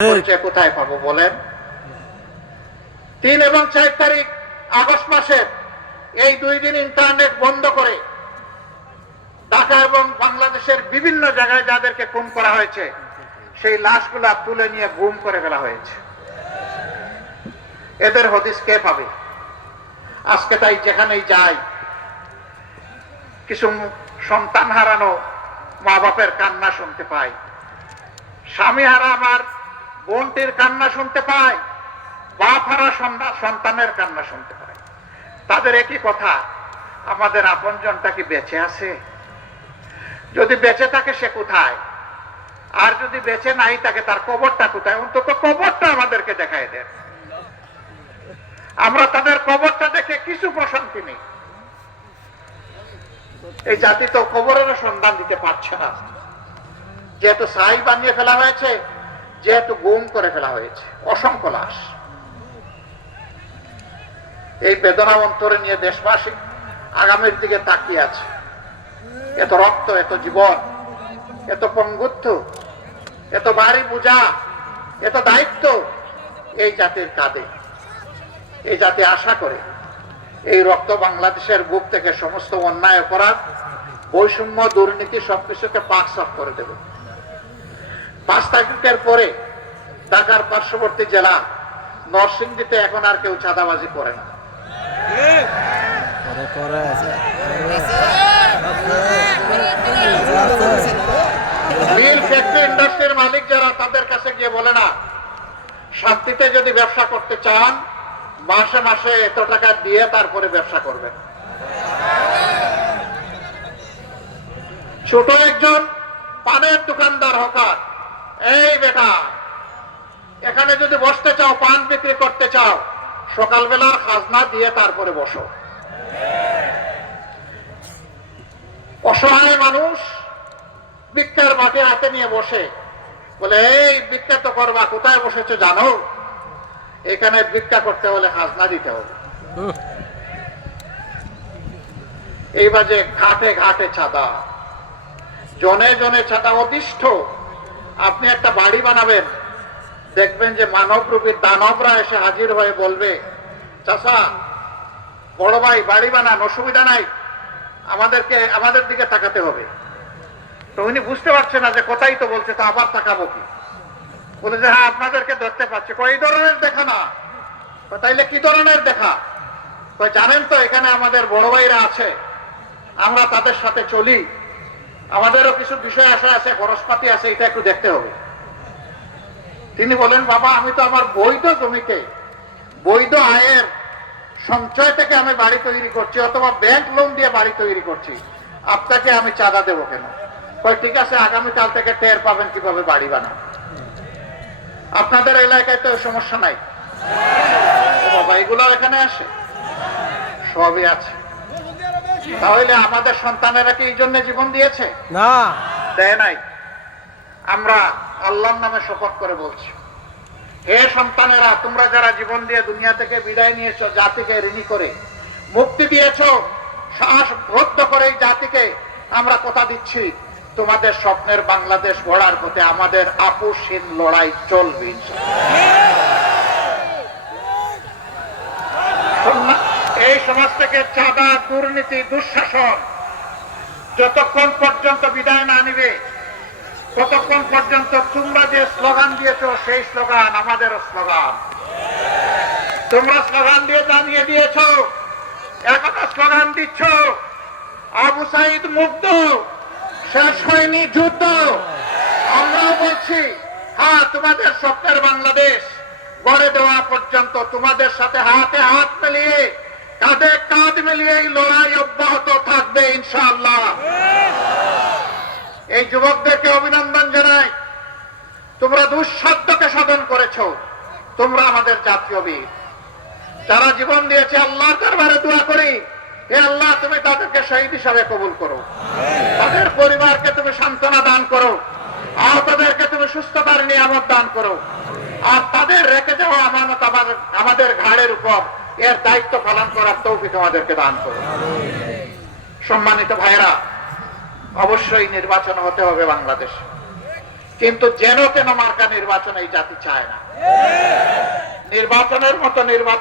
পরিচয় কোথায় পাবো বলেন? তিন এবং চার তারিখ, আগস্ট মাসের এই দুই দিন ইন্টারনেট বন্ধ করে ঢাকা এবং বাংলাদেশের বিভিন্ন জায়গায় যাদেরকে খুন করা হয়েছে, সেই লাশগুলা তুলে নিয়ে গুম করে ফেলা হয়েছে। এদের হদিস কে পাবে? আজকে তাই যেখানেই যাই, কিছু সন্তান হারানো মা বাপের কান্না শুনতে পাই। স্বামী হারা আমার বোনটির কান্না শুনতে পাই বাপ হারা সন্তানের কান্না শুনতে পায়। তাদের একই কথা, আমাদের আপনজনটা কি বেঁচে আছে? যদি বেঁচে থাকে সে কোথায়? আর যদি বেঁচে নাই থাকে তার কবরটা কোথায়? অন্তত কবরটা আমাদেরকে দেখায় দেন। আমরা তাদের কবরটা দেখে কিছু প্রশান্তি নেই। এই জাতি তো কবরেরও সন্ধান দিতে পারছে না। যেহেতু সাই বানিয়ে ফেলা হয়েছে যেহেতু গুম করে ফেলা হয়েছে, অসংখ্য লাশ। এই বেদনা অন্তরে নিয়ে দেশবাসী আগামীর দিকে তাকিয়ে আছে। এত রক্ত, এত জীবন, এত পঙ্গুত্ব, এত বাড়ি বোঝা এত দায়িত্ব এই জাতির কাঁধে। এই জাতি আশা করে এই রক্ত বাংলাদেশের বুক থেকে সমস্ত অন্যায়, অপরাধ, বৈষম্য, দুর্নীতি সবকিছুকে পাক সাফ করে দেবে। পাঁচ তারিখের পরে ঢাকার পার্শ্ববর্তী জেলা নরসিংদীতে এখন আর কেউ চাঁদাবাজি করে না। করে করে মিল ফ্যাক্টরি ইন্ডাস্ট্রির মালিক যারা তাদের কাছে গিয়ে বলে না শান্তিতে যদি ব্যবসা করতে চান মাসে মাসে এত টাকা দিয়ে তারপরে ব্যবসা করবেন। ছোট একজন পানের দোকানদার হকার এই বেটা, এখানে যদি বসতে চাও, পান বিক্রি করতে চাও, সকালবেলার খাজনা দিয়ে তারপরে বসো। অসহায় মানুষ ভিক্ষার মাঠে হাতে নিয়ে বসে। বলে, এই ভিক্ষা তো করবা, কোথায় বসেছো জানো? এখানে ভিক্ষা করতে হলে খাজনা দিতে হবে। এই বাজে ঘাটে ঘাটে ছাদা। জনে জনে ছাদা অতিষ্ঠ। আপনি একটা বাড়ি বানাবেন। দেখবেন যে মানব রূপী দানবরা এসে হাজির হয়ে বলবে চাষা বড় ভাই, বাড়ি বানান, অসুবিধা নাই। আমাদেরকে, আমাদের দিকে তাকাতে হবে। তো উনি বুঝতে পারছে না যে কোথায় তো বলছে, তো আবার তাকাবো কি? বলে যে হ্যাঁ আপনাদেরকে পাচ্ছি। কই এই ধরনের দেখা না। তাইলে কি ধরনের দেখা? জানেন তো, এখানে আমাদের বড় ভাইরা আছে। আমরা তাদের সাথে চলি। আমাদেরও কিছু বিষয় আসা আছে খরচপাতি আছে, এটা একটু দেখতে হবে। তিনি বলেন, বাবা, আমি তো আমার বৈধ জমিতে, বৈধ আয়ের সঞ্চয় থেকে আমি বাড়ি তৈরি করছি, অথবা ব্যাংক লোন দিয়ে বাড়ি তৈরি করছি। আপনাকে আমি চাঁদা দেবো কেন? ঠিক আছে আগামীকাল থেকে টের পাবেন কীভাবে বাড়ি বানান আপনাদের এলাকায় তো সমস্যা নাই? বাবা এগুলো এখানে আসে? সবই আছে। তাহলে আমাদের সন্তানেরা কি এই জন্য জীবন দিয়েছে? না। দেয় নাই। আমরা আল্লাহর নামে শপথ করে বলছি। হে সন্তানেরা তোমরা যারা জীবন দিয়ে দুনিয়া থেকে বিদায় নিয়েছো জাতিকে ঋণী করে মুক্তি দিয়েছ শ্বাস রুদ্ধ করে জাতিকে আমরা কথা দিচ্ছি তোমাদের স্বপ্নের বাংলাদেশ গড়ার পথে আমাদের আপুসহীন লড়াই চলবে ইনশাআল্লাহ। এই সমাজ থেকে চাঁদা, দুর্নীতি, দুঃশাসন যতক্ষণ পর্যন্ত বিদায় না নিবে, ততক্ষণ পর্যন্ত তোমরা যে স্লোগান দিয়েছ, সেই স্লোগান আমাদেরও স্লোগান। তোমরা স্লোগান দিয়ে জানিয়ে দিয়েছ, এখনও স্লোগান দিচ্ছ। আবু সাইদ মুগ্ধ, শেষ হয়নি যুদ্ধ। আমরাও বলছি হ্যাঁ তোমাদের স্বপ্নের বাংলাদেশ গড়ে দেওয়া পর্যন্ত তোমাদের সাথে হাতে হাত মিলিয়ে কাঁধে কাঁধ মিলিয়ে এই লড়াই অব্যাহত থাকবে, ইনশাআল্লাহ। এই যুবকদেরকে অভিনন্দন জানাই। তোমরা দুঃসাধ্যকে সাধন করেছ। তোমরা আমাদের জাতীয় বীর। যারা জীবন দিয়েছে, আল্লাহর দরবারে দোয়া করি। হে আল্লাহ, তুমি তাদেরকে শহীদ হিসাবে কবুল করো। তাদের পরিবারকে তুমি সান্ত্বনা দান করো। আহতদেরকে তুমি সুস্থতার নিয়ামত দান করো। আর তাদের রেখে যাওয়া আমানত আমাদের আমাদের ঘাড়ের উপর। এর দায়িত্ব পালন করার তৌফিক আমাদেরকে দান করুন। সম্মানিত ভাইরা অবশ্যই নির্বাচন হতে হবে বাংলাদেশ। কিন্তু যেন তেন মার্কা নির্বাচন এই জাতি চায় না। নির্বাচনের মতো নির্বাচন